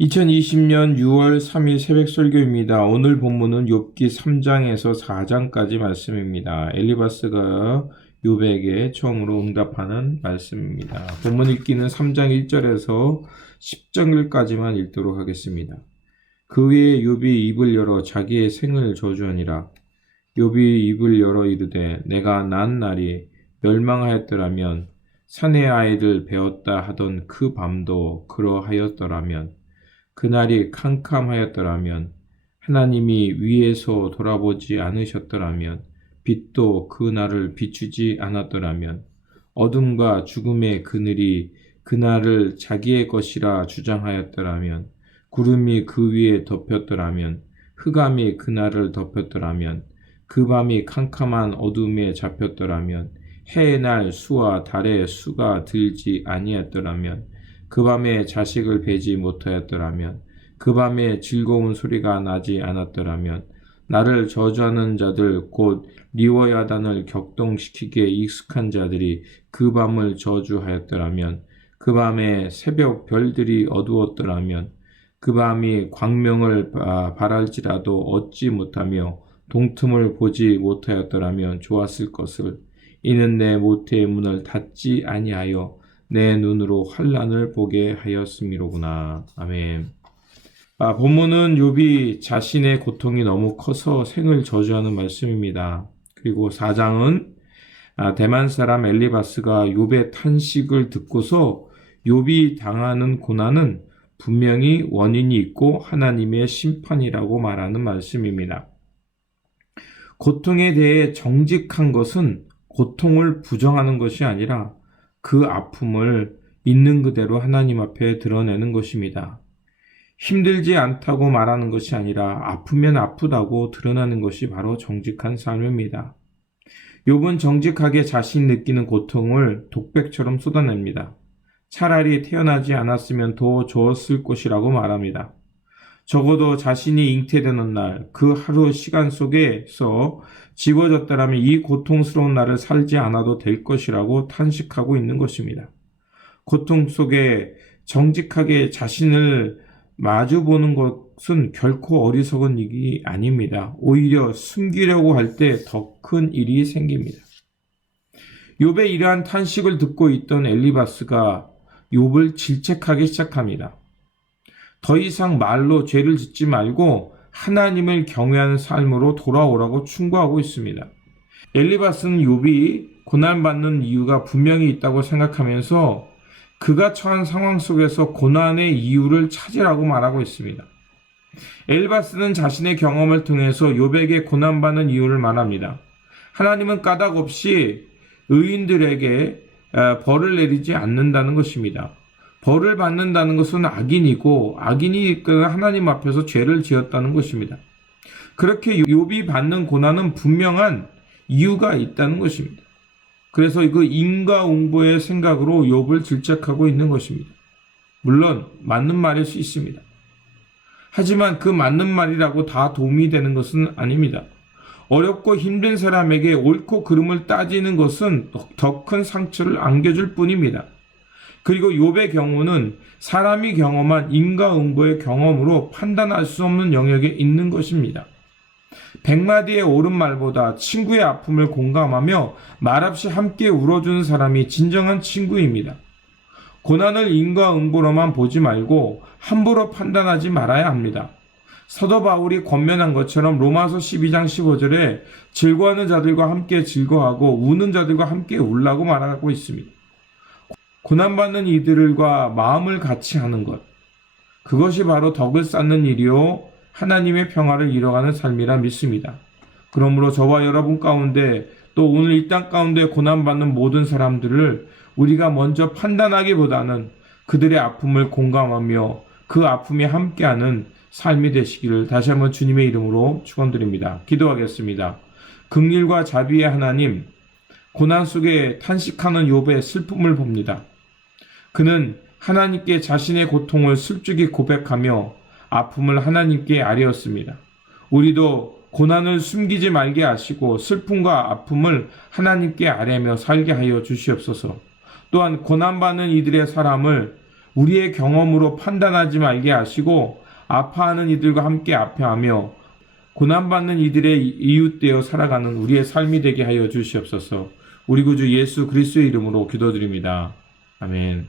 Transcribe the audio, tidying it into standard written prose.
2020년 6월 3일 새벽 설교입니다. 오늘 본문은 욥기 3장에서 4장까지 말씀입니다. 엘리바스가 욥에게 처음으로 응답하는 말씀입니다. 본문 읽기는 3장 1절에서 10절까지만 읽도록 하겠습니다. 그 후에 욥이 입을 열어 자기의 생을 저주하니라. 욥이 입을 열어 이르되 내가 난 날이 멸망하였더라면 사내 아이를 베었다 하던 그 밤도 그러하였더라면 그날이 캄캄하였더라면 하나님이 위에서 돌아보지 않으셨더라면 빛도 그 날을 비추지 않았더라면 어둠과 죽음의 그늘이 그날을 자기의 것이라 주장하였더라면 구름이 그 위에 덮였더라면 흑암이 그날을 덮였더라면 그 밤이 캄캄한 어둠에 잡혔더라면 해의 날 수와 달의 수가 들지 아니했더라면 그 밤에 자식을 베지 못하였더라면 그 밤에 즐거운 소리가 나지 않았더라면 나를 저주하는 자들 곧 리워야단을 격동시키기에 익숙한 자들이 그 밤을 저주하였더라면 그 밤에 새벽 별들이 어두웠더라면 그 밤이 광명을 발할지라도 얻지 못하며 동틈을 보지 못하였더라면 좋았을 것을. 이는 내 모태의 문을 닫지 아니하여 내 눈으로 환난을 보게 하였음이로구나. 아멘. 본문은 욥이 자신의 고통이 너무 커서 생을 저주하는 말씀입니다. 그리고 4장은 대만 사람 엘리바스가 욥의 탄식을 듣고서 욥이 당하는 고난은 분명히 원인이 있고 하나님의 심판이라고 말하는 말씀입니다. 고통에 대해 정직한 것은 고통을 부정하는 것이 아니라 그 아픔을 있는 그대로 하나님 앞에 드러내는 것입니다. 힘들지 않다고 말하는 것이 아니라 아프면 아프다고 드러나는 것이 바로 정직한 삶입니다. 욥은 정직하게 자신이 느끼는 고통을 독백처럼 쏟아냅니다. 차라리 태어나지 않았으면 더 좋았을 것이라고 말합니다. 적어도 자신이 잉태되는 날, 그 하루 시간 속에서 집어졌다라면 이 고통스러운 날을 살지 않아도 될 것이라고 탄식하고 있는 것입니다. 고통 속에 정직하게 자신을 마주보는 것은 결코 어리석은 일이 아닙니다. 오히려 숨기려고 할 때 더 큰 일이 생깁니다. 욥의 이러한 탄식을 듣고 있던 엘리바스가 욥을 질책하기 시작합니다. 더 이상 말로 죄를 짓지 말고 하나님을 경외하는 삶으로 돌아오라고 충고하고 있습니다. 엘리바스는 욥이 고난받는 이유가 분명히 있다고 생각하면서 그가 처한 상황 속에서 고난의 이유를 찾으라고 말하고 있습니다. 엘리바스는 자신의 경험을 통해서 욥에게 고난받는 이유를 말합니다. 하나님은 까닭 없이 의인들에게 벌을 내리지 않는다는 것입니다. 벌을 받는다는 것은 악인이고 악인이 하나님 앞에서 죄를 지었다는 것입니다. 그렇게 욥이 받는 고난은 분명한 이유가 있다는 것입니다. 그래서 그 인과응보의 생각으로 욥을 질책하고 있는 것입니다. 물론 맞는 말일 수 있습니다. 하지만 그 맞는 말이라고 다 도움이 되는 것은 아닙니다. 어렵고 힘든 사람에게 옳고 그름을 따지는 것은 더 큰 상처를 안겨줄 뿐입니다. 그리고 욥의 경우는 사람이 경험한 인과응보의 경험으로 판단할 수 없는 영역에 있는 것입니다. 100마디의 옳은 말보다 친구의 아픔을 공감하며 말없이 함께 울어주는 사람이 진정한 친구입니다. 고난을 인과응보로만 보지 말고 함부로 판단하지 말아야 합니다. 사도 바울이 권면한 것처럼 로마서 12장 15절에 즐거워하는 자들과 함께 즐거워하고 우는 자들과 함께 울라고 말하고 있습니다. 고난받는 이들과 마음을 같이 하는 것, 그것이 바로 덕을 쌓는 일이요 하나님의 평화를 이뤄가는 삶이라 믿습니다. 그러므로 저와 여러분 가운데 또 오늘 이 땅 가운데 고난받는 모든 사람들을 우리가 먼저 판단하기보다는 그들의 아픔을 공감하며 그 아픔에 함께하는 삶이 되시기를 다시 한번 주님의 이름으로 축원드립니다. 기도하겠습니다. 긍휼과 자비의 하나님, 고난 속에 탄식하는 욥의 슬픔을 봅니다. 그는 하나님께 자신의 고통을 슬프게 고백하며 아픔을 하나님께 아뢰었습니다. 우리도 고난을 숨기지 말게 하시고 슬픔과 아픔을 하나님께 아뢰며 살게 하여 주시옵소서. 또한 고난받는 이들의 사람을 우리의 경험으로 판단하지 말게 하시고 아파하는 이들과 함께 아파하며 고난받는 이들의 이웃되어 살아가는 우리의 삶이 되게 하여 주시옵소서. 우리 구주 예수 그리스도의 이름으로 기도드립니다. 아멘.